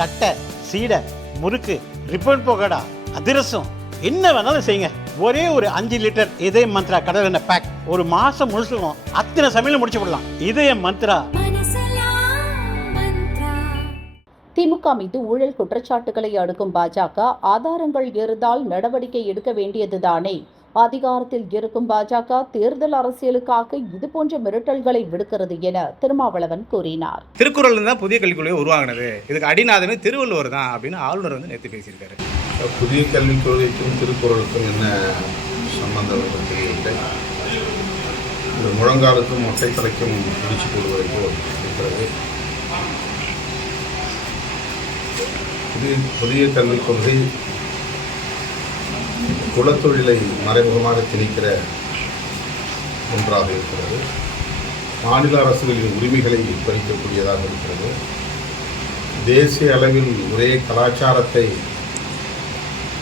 தட்டை சீடை முறுக்கு ரிப்பன் போகடா அதிரசம் என்ன வேணாலும் செய்யுங்க. ஒரே ஒரு அஞ்சு லிட்டர் இதய மந்த்ரா கடல் எண்ணெய் பேக் ஒரு மாசம் முழுசுக்கும் அத்தனை சமையல் முடிச்சு விடலாம் இதய மந்த்ரா. திமுக மீது ஊழல் குற்றச்சாட்டுகளை அடுக்கும் பாஜக ஆதாரங்கள் இருந்தால் நடவடிக்கை எடுக்க வேண்டியதுதானே? அதிகாரத்தில் இருக்கும் பாஜக தேர்தல் அரசியலுக்காக இதுபோன்ற மிரட்டல்களை விடுக்கிறது என திருமாவளவன் கூறினார். திருக்குறள் தான் புதிய கல்விக் கொள்கை உருவாங்கினது இதுக்கு அடிநாதமே திருவள்ளுவர் தான் அப்படின்னு ஆளுநர் வந்து நேற்று பேசியிருக்காரு. புதிய கல்விக் கொள்கைக்கும் திருக்குறளுக்கும் என்ன சம்பந்தம் தெரியவில்லை. இந்த முழங்காலுக்கும் மொட்டை தலைக்கும் முடிச்சு போடுவதை போல் இருக்கிறது. புதிய புதிய கல்விக் கொள்கை குலத்தொழிலை மறைமுகமாக திணிக்கிற ஒன்றாக இருக்கிறது. மாநில அரசுகளின் உரிமைகளை பறிக்கக்கூடியதாக இருக்கிறது. தேசிய அளவில் ஒரே கலாச்சாரத்தை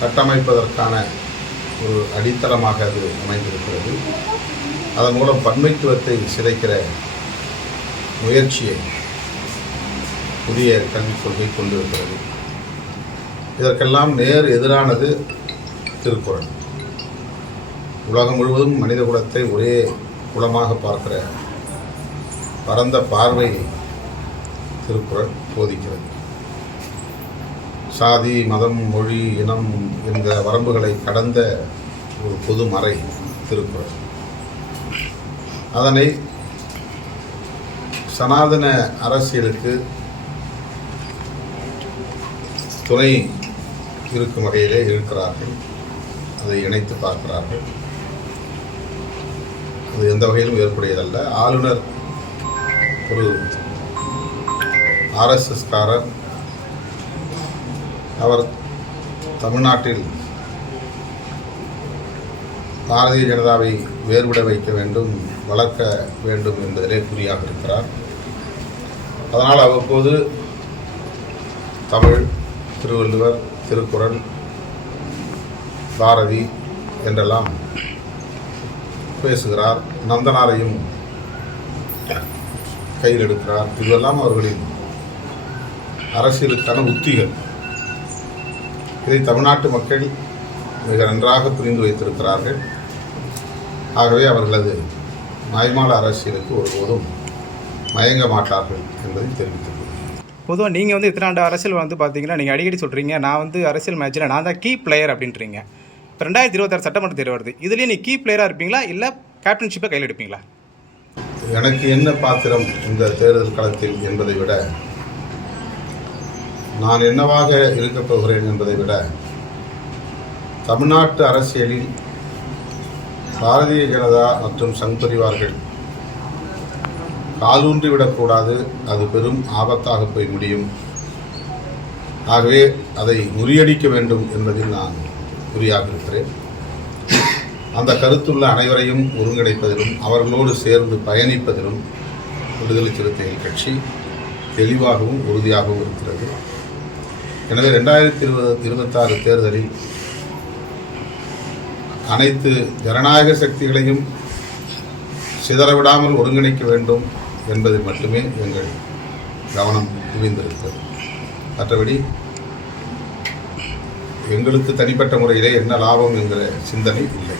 கட்டமைப்பதற்கான ஒரு அடித்தளமாக அது அமைந்திருக்கிறது. அதன் மூலம் பன்மைத்துவத்தை சிதைக்கிற முயற்சியை புதிய கல்விக் கொள்கை கொண்டிருக்கிறது. இதற்கெல்லாம் நேர் எதிரானது திருக்குறள். உலகம் முழுவதும் மனித குலத்தை ஒரே குலமாக பார்க்கிற பரந்த பார்வை திருக்குறள் போதிக்கிறது. சாதி மதம் மொழி இனம் என்ற வரம்புகளை கடந்த ஒரு பொது மறை திருக்குறள். அதனை சனாதன அரசியலுக்கு துணை இருக்கும் வகையிலே இருக்கிறார்கள். அதை இணைத்து பார்க்கிறார்கள். அது எந்த வகையிலும் ஏற்புடையதல்ல. ஆளுநர் ஒரு ஆர்எஸ்எஸ்காரர் அவர் தமிழ்நாட்டில் பாரதிய ஜனதாவை வேறுபட வைக்க வேண்டும் வளர்க்க வேண்டும் என்பதிலே குறியாக இருக்கிறார். அதனால் அவ்வப்போது தமிழ் திருவள்ளுவர் திருக்குறள் பாரதி என்றெல்லாம் பேசுகிறார் நந்தனாரையும் கையில் எடுக்கிறார். இதுவெல்லாம் அவர்களின் அரசியலுக்கான உத்திகள். இதை தமிழ்நாட்டு மக்கள் மிக நன்றாக புரிந்து வைத்திருக்கிறார்கள். ஆகவே அவர்களது மாய்மால அரசியலுக்கு ஒருபோதும் மயங்க மாட்டார்கள் என்பதை தெரிவித்துக் பொதுவாக நீங்கள் வந்து இத்தனை ஆண்டு அரசியல் வந்து பார்த்தீங்கன்னா நீங்கள் அடிக்கடி சொல்கிறீங்க நான் வந்து அரசியல் மேட்ச்சில் நான் தான் கீ பிளேயர் அப்படின்றீங்க. இப்போ ரெண்டாயிரத்தி இருபத்தாறு சட்டமன்ற தேர்வு வருது. இதுலேயே நீ கீ பிளேயராக இருப்பீங்களா? இல்லை கேப்டன்ஷிப்பை கையில் எடுப்பீங்களா? எனக்கு என்ன பாத்திரம் இந்த தேர்தல் களத்தில் என்பதை விட நான் என்னவாக இருக்கப் போகிறேன் என்பதை விட தமிழ்நாட்டு அரசியலில் பாரதிய ஜனதா மற்றும் சங் பரிவார்கள் காலூன்றி விடக்கூடாது. அது பெரும் ஆபத்தாக போய் முடியும். ஆகவே அதை முறியடிக்க வேண்டும் என்பதில் நான் குறியாக இருக்கிறேன். அந்த கருத்துள்ள அனைவரையும் ஒருங்கிணைப்பதிலும் அவர்களோடு சேர்ந்து பயணிப்பதிலும் விடுதலை சிறுத்தைகள் கட்சி தெளிவாகவும் உறுதியாகவும் இருக்கிறது. எனவே ரெண்டாயிரத்தி இருபது இருபத்தாறு தேர்தலில் அனைத்து ஜனநாயக சக்திகளையும் சிதறவிடாமல் ஒருங்கிணைக்க வேண்டும் என்பதில் மட்டுமே எங்கள் கவனம் குவிந்திருக்கிறது. மற்றபடி எங்களுக்கு தனிப்பட்ட முறையிலே என்ன லாபம் என்கிற சிந்தனை இல்லை.